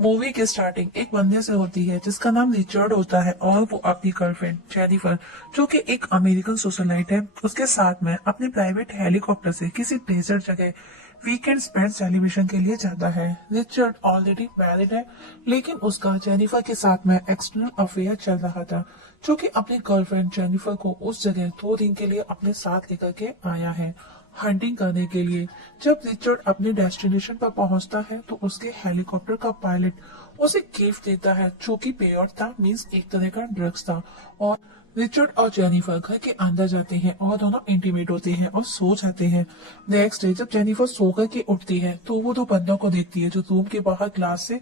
Movie की starting एक बंदे से होती है जिसका नाम रिचर्ड होता है और वो अपनी गर्लफ्रेंड जेनिफर जो कि एक अमेरिकन सोशलाइट है उसके साथ में अपने प्राइवेट हेलीकॉप्टर से किसी डेजर्ट जगह वीकेंड स्पेंड सेलिब्रेशन के लिए जाता है। रिचर्ड ऑलरेडी मैरिड है लेकिन उसका जेनिफर के साथ में एक्सटर्नल अफेयर चल रहा था जो कि अपनी गर्लफ्रेंड जेनिफर को उस जगह 2 दिन के लिए अपने साथ लेकर के आया है हंटिंग करने के लिए। जब रिचर्ड अपने डेस्टिनेशन पर पहुंचता है तो उसके हेलीकॉप्टर का पायलट उसे गिफ्ट देता है जो कि पेयोर था, मींस एक तरह का ड्रग्स था। और रिचर्ड और जेनिफर घर के अंदर जाते हैं और दोनों इंटीमेट होते हैं और सो जाते हैं। नेक्स्ट डे जब जेनिफर सो कर के उठती है तो वो 2 बंदों को देखती है जो रूम के बाहर ग्लास से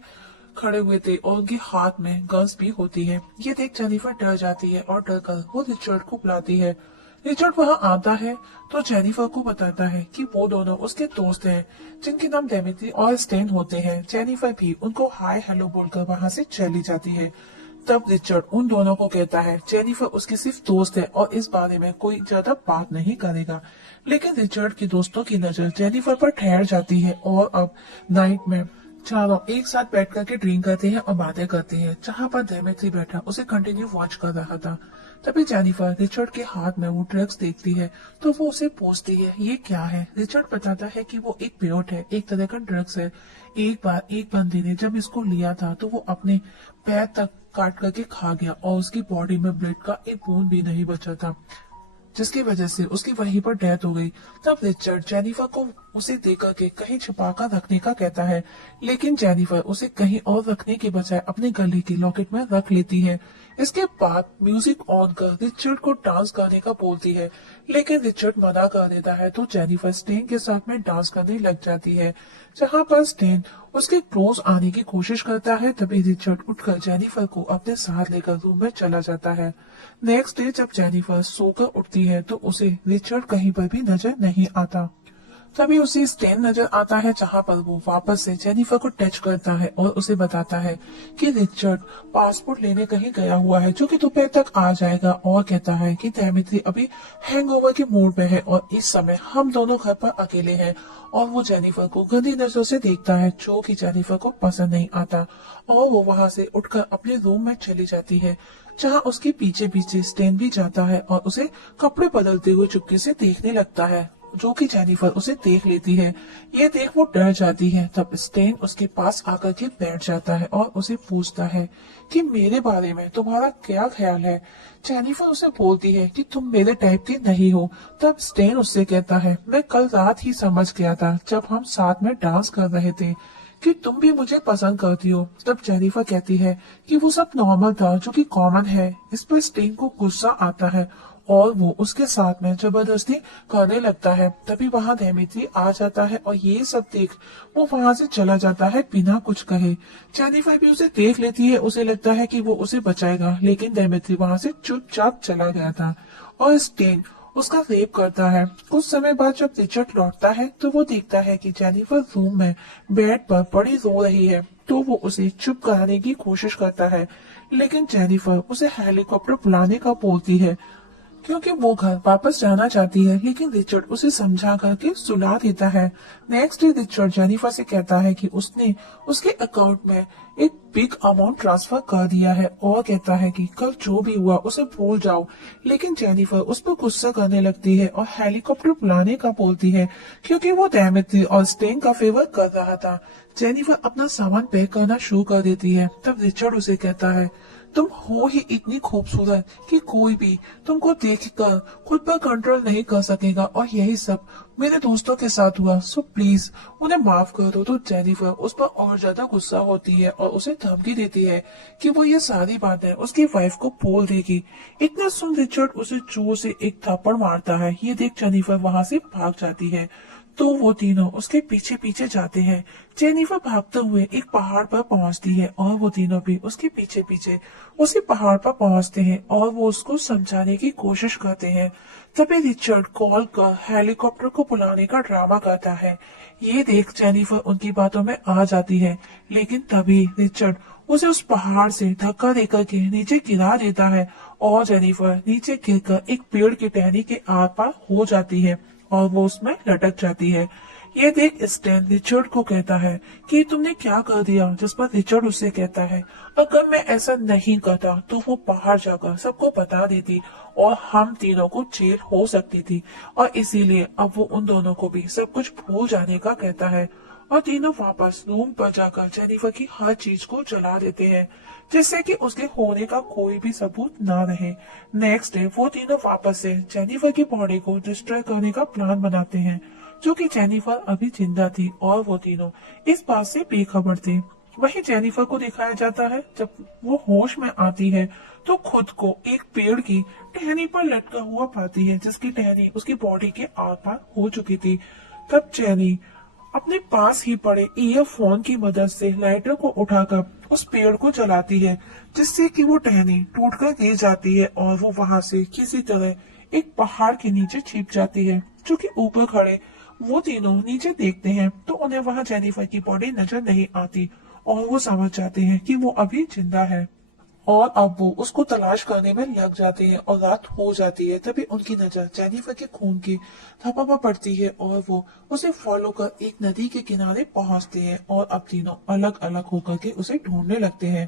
खड़े हुए थे और उनके हाथ में गन्स भी होती है। ये देख जेनिफर डर जाती है और डर कर वो रिचर्ड को बुलाती है। रिचर्ड वहां आता है तो जेनिफर को बताता है कि वो दोनों उसके दोस्त हैं जिनके नाम डेमित्री और स्टेन होते हैं। जेनिफर भी उनको हाय हेलो बोलकर वहां से चली जाती है। तब रिचर्ड उन दोनों को कहता है जेनिफर उसकी सिर्फ दोस्त है और इस बारे में कोई ज्यादा बात नहीं करेगा। लेकिन रिचर्ड के दोस्तों की नजर जेनिफर पर ठहर जाती है और अब नाइट में चारों एक साथ बैठ करके ड्रिंक करते हैं और बातें करते हैं। जहाँ पर डेमेट्री बैठा उसे कंटिन्यू वॉच कर रहा था। तभी जेनिफर रिचर्ड के हाथ में वो ड्रग्स देखती है तो वो उसे पूछती है ये क्या है। रिचर्ड बताता है कि वो एक पेयोट है, एक तरह का ड्रग्स है। एक बार एक बंदे ने जब इसको लिया था तो वो अपने पैर तक काट करके खा गया और उसकी बॉडी में ब्लड का एक बूंद भी नहीं बचा था जिसकी वजह से उसकी वहीं पर डेथ हो गई। तब रिचर्ड जेनिफर को उसे देकर के कहीं छुपाकर रखने का कहता है लेकिन जेनिफर उसे कहीं और रखने के बजाय अपने गले की लॉकेट में रख लेती है। इसके बाद म्यूजिक ऑन कर रिचर्ड को डांस करने का बोलती है लेकिन रिचर्ड मना कर देता है तो जेनिफर स्टेन के साथ में डांस करने लग जाती है। जहाँ पर स्टेन उसके क्लोज आने की कोशिश करता है तभी रिचर्ड उठकर जेनिफर को अपने साथ लेकर रूम में चला जाता है। नेक्स्ट डे जब जेनिफर सोकर उठती है तो उसे रिचर्ड कहीं पर भी नजर नहीं आता। तभी उसे स्टेन नजर आता है जहाँ पर वो वापस से जेनिफर को टच करता है और उसे बताता है कि रिचर्ड पासपोर्ट लेने कहीं गया हुआ है जो कि दोपहर तक आ जाएगा और कहता है कि डेमित्री अभी हैंगओवर के मूड में है और इस समय हम दोनों घर पर अकेले हैं। और वो जेनिफर को गंदी नजरों से देखता है जो कि जेनिफर को पसंद नहीं आता और वो वहां से उठकर अपने रूम में चली जाती है जहाँ उसके पीछे पीछे स्टेन भी जाता है और उसे कपड़े बदलते हुए चुपके से देखने लगता है जो कि जेनिफर उसे देख लेती है। ये देख वो डर जाती है। तब स्टेन उसके पास आकर के बैठ जाता है और उसे पूछता है कि मेरे बारे में तुम्हारा क्या ख्याल है। जेनिफर उसे बोलती है कि तुम मेरे टाइप की नहीं हो। तब स्टेन उससे कहता है मैं कल रात ही समझ गया था जब हम साथ में डांस कर रहे थे कि तुम भी मुझे पसंद करती हो। तब जेनिफर कहती है कि वो सब नॉर्मल था जो कि कॉमन है। इस पर स्टेन को गुस्सा आता है और वो उसके साथ में जबरदस्ती करने लगता है। तभी वहां डेमित्री आ जाता है और ये सब देख वो वहां से चला जाता है बिना कुछ कहे। जेनिफर भी उसे देख लेती है, उसे लगता है कि वो उसे बचाएगा लेकिन डेमित्री वहां से चुपचाप चला गया था और स्टेन उसका रेप करता है। कुछ समय बाद जब रिचर्ड लौटता है तो वो देखता है कि जेनिफर रूम में बेड पर पड़ी रो रही है तो वो उसे चुप कराने की कोशिश करता है लेकिन जेनिफर उसे हेलीकॉप्टर बुलाने का बोलती है क्योंकि वो घर वापस जाना चाहती है लेकिन रिचर्ड उसे समझा करके सुला देता है। नेक्स्ट डे रिचर्ड जेनिफर से कहता है कि उसने उसके अकाउंट में एक बिग अमाउंट ट्रांसफर कर दिया है और कहता है कि कल जो भी हुआ उसे भूल जाओ। लेकिन जेनिफर उस पर गुस्सा करने लगती है और हेलीकॉप्टर बुलाने का बोलती है क्योंकि वो डेमित्री और स्टेन का फेवर कर रहा था। जेनिफर अपना सामान पैक करना शुरू कर देती है। तब रिचर्ड उसे कहता है तुम हो ही इतनी खूबसूरत कि कोई भी तुमको देखकर खुद पर कंट्रोल नहीं कर सकेगा और यही सब मेरे दोस्तों के साथ हुआ, सो प्लीज उन्हें माफ कर दो। तो जेनिफर उस पर और ज्यादा गुस्सा होती है और उसे धमकी देती है कि वो ये सारी बातें उसकी वाइफ को बोल देगी। इतना सुन रिचर्ड उसे जोर से एक थप्पड़ मारता है। ये देख जेनिफर वहां से भाग जाती है तो वो तीनों उसके पीछे पीछे जाते हैं। जेनिफर भागते हुए एक पहाड़ पर पहुंचती है और वो तीनों भी उसके पीछे पीछे उसी पहाड़ पर पहुंचते हैं और वो उसको समझाने की कोशिश करते हैं। तभी रिचर्ड कॉल कर हेलीकॉप्टर को बुलाने का ड्रामा करता है। ये देख जेनिफर उनकी बातों में आ जाती है लेकिन तभी रिचर्ड उसे उस पहाड़ से धक्का देकर के नीचे गिरा देता है और जेनिफर नीचे गिरकर एक पेड़ की टहनी के आर पार हो जाती है और वो उसमें लटक जाती है। ये देख स्टैन रिचर्ड को कहता है कि तुमने क्या कर दिया, जिस पर रिचर्ड उससे कहता है अगर मैं ऐसा नहीं करता तो वो बाहर जाकर सबको बता देती और हम तीनों को जेल हो सकती थी, और इसीलिए अब वो उन दोनों को भी सब कुछ भूल जाने का कहता है। और तीनों वापस रूम पर जाकर जेनिफर की हर चीज को जला देते हैं, जिससे कि उसके होने का कोई भी सबूत ना रहे। नेक्स्ट डे वो तीनों वापस से जेनिफर की बॉडी को डिस्ट्रॉय करने का प्लान बनाते हैं, जो कि जेनिफर अभी जिंदा थी और वो तीनों इस बात से बेखबर थे। वहीं जेनिफर को दिखाया जाता है जब वो होश में आती है तो खुद को एक पेड़ की टहनी पर लटका हुआ पाती है, जिसकी टहनी उसकी बॉडी के आर पार हो चुकी थी। तब जेनी अपने पास ही पड़े ईयरफोन की मदद से लाइटर को उठाकर उस पेड़ को जलाती है, जिससे कि वो टहनी टूटकर गिर जाती है और वो वहां से किसी तरह एक पहाड़ के नीचे छिप जाती है। जो कि ऊपर खड़े वो तीनों नीचे देखते हैं तो उन्हें वहां जेनिफर की बॉडी नजर नहीं आती और वो समझ जाते हैं कि वो अभी जिंदा है। और अब वो उसको तलाश करने में लग जाते हैं और रात हो जाती है। तभी उनकी नजर जेनिफर के खून की थप्पा पर पड़ती है और वो उसे फॉलो कर एक नदी के किनारे पहुंचते हैं और अब तीनों अलग अलग होकर के उसे ढूंढने लगते हैं।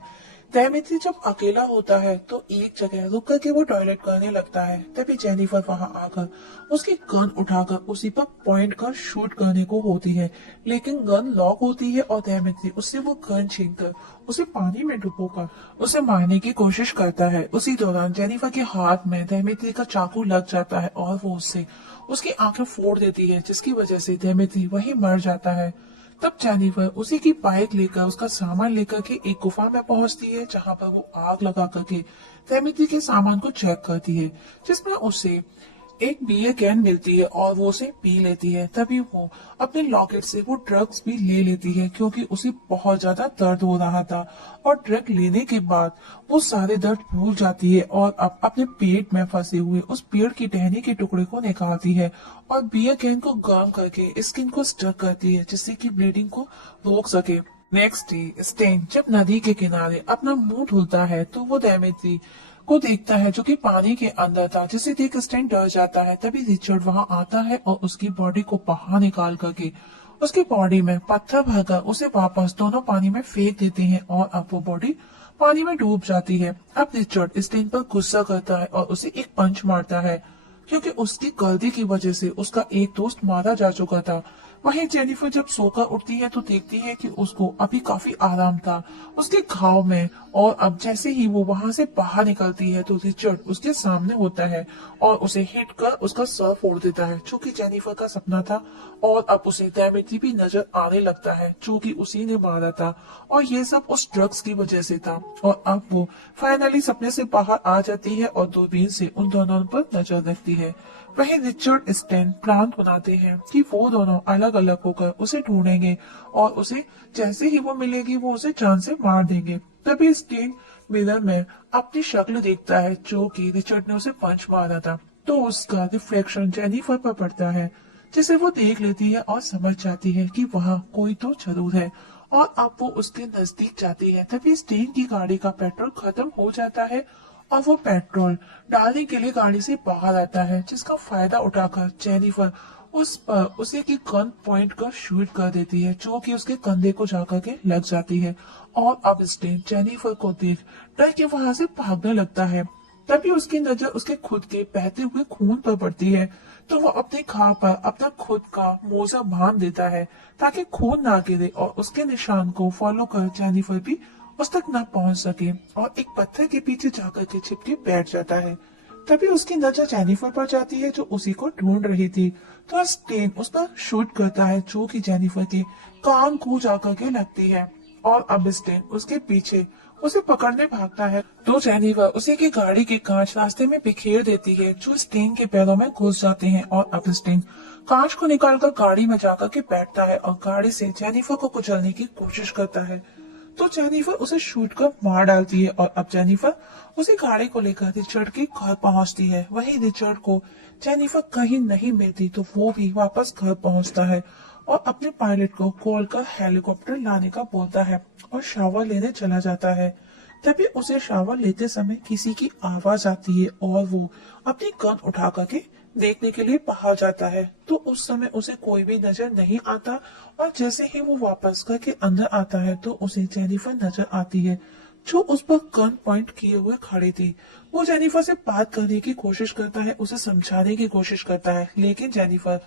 दैमित्री जब अकेला होता है तो एक जगह रुक करके वो टॉयलेट करने लगता है। तभी जेनिफर वहां आकर उसकी गन उठाकर उसी पर पॉइंट कर शूट करने को होती है, लेकिन गन लॉक होती है और दैमित्री उससे वो गन छीनकर उसे पानी में डुबोकर उसे मारने की कोशिश करता है। उसी दौरान जेनिफर के हाथ में दैमित्री का चाकू लग जाता है और वो उससे उसकी आंखें फोड़ देती है, जिसकी वजह से दैमित्री वहीं मर जाता है। तब जेनिफर उसी की बाइक लेकर उसका सामान लेकर के एक गुफा में पहुंचती है, जहां पर वो आग लगा करके दैमित्री के सामान को चेक करती है, जिसमें उसे एक बियर कैन मिलती है और वो उसे पी लेती है। तभी वो अपने लॉकेट से वो ड्रग्स भी ले लेती है, क्योंकि उसे बहुत ज्यादा दर्द हो रहा था। और ड्रग लेने के बाद वो सारे दर्द भूल जाती है और अब अपने पेट में फंसे हुए उस पेड़ की टहनी के टुकड़े को निकालती है और बियर कैन को गर्म करके स्किन को स्टक करती है, जिससे कि ब्लीडिंग को रोक सके। नेक्स्ट डे स्टेन जब नदी के किनारे अपना मुंह धुलता है तो वो दैमित्री को देखता है, जो कि पानी के अंदर था, जिसे देख स्टेन डर जाता है। तभी रिचर्ड वहां आता है और उसकी बॉडी को बाहर निकाल करके उसकी बॉडी में पत्थर भरकर उसे वापस दोनों पानी में फेंक देते हैं और अब वो बॉडी पानी में डूब जाती है। अब रिचर्ड स्टेन पर गुस्सा करता है और उसे एक पंच मारता है, क्योंकि उसकी गलती की वजह से उसका एक दोस्त मारा जा चुका था। वहीं जेनिफर जब सोकर उठती है तो देखती है कि उसको अभी काफी आराम था उसके घाव में, और अब जैसे ही वो वहां से बाहर निकलती है तो रिचर्ड उसके सामने होता है और उसे हिट कर उसका सर फोड़ देता है, जो कि जेनिफर का सपना था। और अब उसे दैमित्री भी नजर आने लगता है, जो कि उसी ने मारा था, और ये सब उस ड्रग्स की वजह से था। और अब वो फाइनली सपने से बाहर आ जाती है और दूरबीन से उन दोनों पर नजर रखती है। वहीं रिचर्ड स्टेन प्लान बनाते हैं कि वो दोनों अलग अलग होकर उसे ढूंढेंगे और उसे जैसे ही वो मिलेगी वो उसे जान से मार देंगे। तभी स्टेन मिरर में अपनी शक्ल देखता है, जो कि रिचर्ड ने उसे पंच मारा था, तो उसका रिफ्लेक्शन जेनिफर पर पड़ता है, जिसे वो देख लेती है और समझ जाती है कि वहाँ कोई तो जरूर है, और अब वो उसके नजदीक जाती है। तभी स्टेन की गाड़ी का पेट्रोल खत्म हो जाता है और वो पेट्रोल डालने के लिए गाड़ी से बाहर आता है, जिसका फायदा उठाकर जेनिफर उस पर उसे की गन पॉइंट कर शूट कर देती है, जो कि उसके कंधे को जाकर के लग जाती है। और अब स्टेन जेनिफर को देख डर के वहां से भागने लगता है। तभी उसकी नजर उसके खुद के बहते हुए खून पर पड़ती है, तो वो अपने घाव पर अपना खुद का मोजा बांध देता है ताकि खून ना गिरे, और उसके निशान को फॉलो कर जेनिफर भी उस तक न पहुंच सके और एक पत्थर के पीछे जाकर के छिपके बैठ जाता है। तभी उसकी नजर जेनिफर पर जाती है, जो उसी को ढूंढ रही थी, तो स्टेन उस पर शूट करता है, जो कि जेनिफर के कान को जाकर के लगती है। और अब स्टेन उसके पीछे उसे पकड़ने भागता है, तो जेनिफर उसी की गाड़ी के कांच रास्ते में बिखेर देती है, जो स्टेन के पैरों में घुस जाते हैं। और अब स्टेन कांच को निकालकर गाड़ी में जाकर के बैठता है और गाड़ी से जेनिफर को कुचलने की कोशिश करता है, तो जेनिफर उसे शूट कर मार डालती है। और अब जेनिफर उसी गाड़ी को लेकर रिचर्ड के घर पहुंचती है। वहीं रिचर्ड को जेनिफर कहीं नहीं मिलती, तो वो भी वापस घर पहुंचता है और अपने पायलट को कॉल कर हेलीकॉप्टर लाने का बोलता है और शावर लेने चला जाता है। तभी उसे शावर लेते समय किसी की आवाज आती है और वो अपनी गन उठा करके देखने के लिए बाहर जाता है तो उस समय उसे कोई भी नजर नहीं आता, और जैसे ही वो वापस घर के अंदर आता है तो उसे जेनिफर नजर आती है, जो उस पर गन पॉइंट किए हुए खड़ी थी। वो जेनिफर से बात करने की कोशिश करता है, उसे समझाने की कोशिश करता है, लेकिन जेनिफर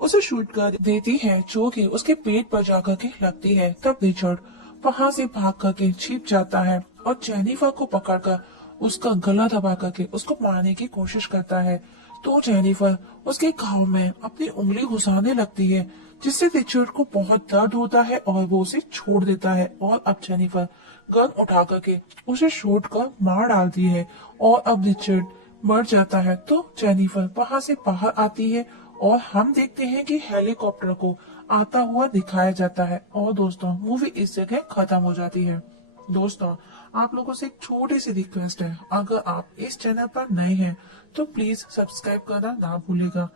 उसे शूट कर देती है, जो कि उसके पेट पर जाकर के लगती है। तब रिचर्ड वहां से भाग करके छिप जाता है और जेनिफर को पकड़कर उसका गला दबा करके उसको मारने की कोशिश करता है। तो जेनिफर उसके घाव में अपनी उंगली घुसाने लगती है, जिससे रिचर्ड को बहुत दर्द होता है और वो उसे छोड़ देता है। और अब जेनिफर गन उठा करके उसे शूट कर मार डालती है, और अब रिचर्ड मर जाता है। तो जेनिफर वहां से बाहर आती है और हम देखते हैं कि हेलीकॉप्टर को आता हुआ दिखाया जाता है, और दोस्तों मूवी इस जगह खत्म हो जाती है। दोस्तों, आप लोगों से एक छोटी सी रिक्वेस्ट है, अगर आप इस चैनल पर नए हैं तो प्लीज सब्सक्राइब करना ना भूलेगा।